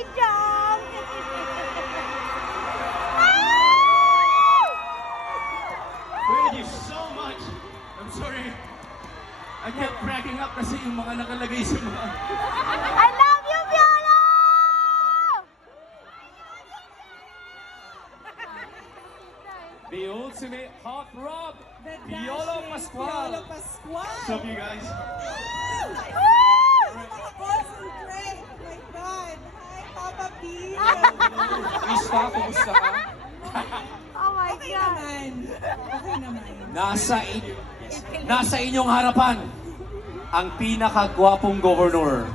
Daddy Jump! Thank you so much. I'm sorry. I kept cracking up kasi yung mga nakalagay sa mga... I love you, Viola! The ultimate hot rod, The Piolo dashing Pascual. Piolo Pascual. What's up, you guys? Concentrate. Oh my God. Hi, Papa P. Krista, kumusta ka? Oh my Okay God! naman. Okay naman. Nasa inyong harapan ang pinakagwapong governor